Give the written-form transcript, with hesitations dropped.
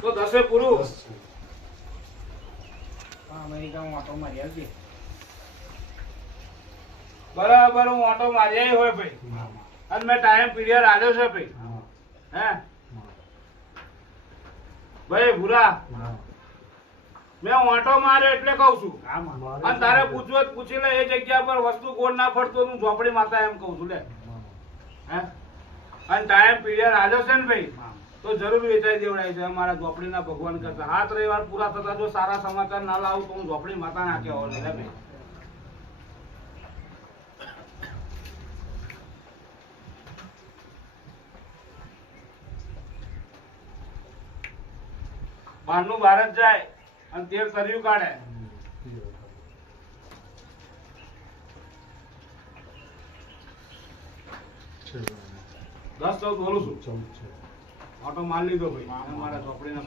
તો 10 પૂરું. અમેરિકામાં ઓટો મારી આવજે. બરાબર હું ઓટો મારી આવ્યો હોય ભાઈ. અને મેં ટાઈમ પીરિયડ આલ્યો છે ભાઈ. હે ભાઈ ભૂરા મેં ઓટો માર્યો એટલે કહું છું. અને તારે પૂછવું હોય તો પૂછી લે. એ જગ્યા પર વસ્તુ ગોળ ના ફરતો હું ઝોપડી માતા એમ કહું છું લે. હે અને ટાઈમ પીરિયડ આલ્યો છે ને ભાઈ તો જરૂર વેચાઈ દેવડાય છે અમારા ઝોપડીના ભગવાન કરતા. 7 રવિવાર પૂરા થતા જો સારા સમાચાર ના લાવું તો હું ઝોપડી માતા નાખ્યા હોય લે ભાઈ. બહારનું બહાર જ જાય અને 13 તરિયું કાઢે. 10 14 બોલું છું. ઓટો માર લીધો ભાઈ અમારા ઝોપડીના